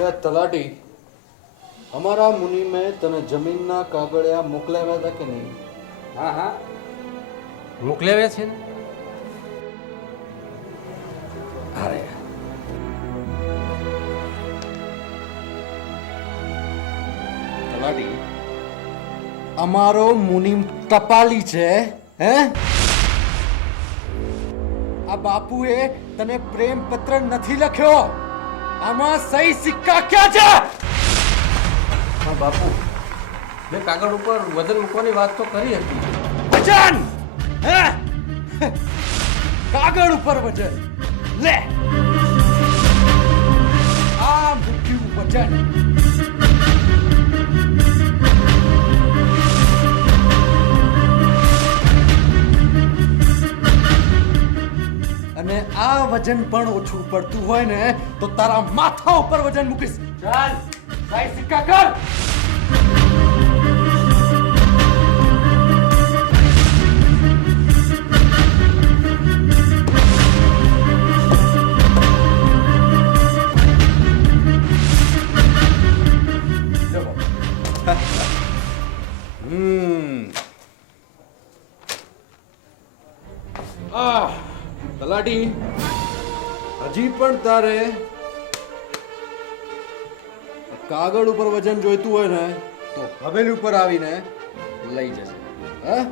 અરે તલાટી, અમારા મુનિમે તને જમીનના કાગળિયા મોકલાવ્યા હતા કે નહીં? હા હા મોકલાવ્યા છે ને. અરે તલાટી, અમારો મુનિમ ટપાલી છે, હે? આ બાપુએ તને પ્રેમ પત્ર નથી લખ્યો. આમાં સહી સિક્કા ક્યાં છે? હા બાપુ, મેં કાગળ ઉપર વજન મૂકવાની વાત તો કરી હતી. વજન, હે? કાગળ ઉપર વજન લે. આ મૂક્યું વજન. અને આ વજન પણ ઓછું પડતું હોય ને તો તારા માથા ઉપર વજન મૂકીશ. ચાલ, સહી સિક્કા કર. તલાટી, હજી પણ તારે કાગળ ઉપર વજન જોઈતું હોય ને તો હવેલી ઉપર આવીને લઈ જશે. હા?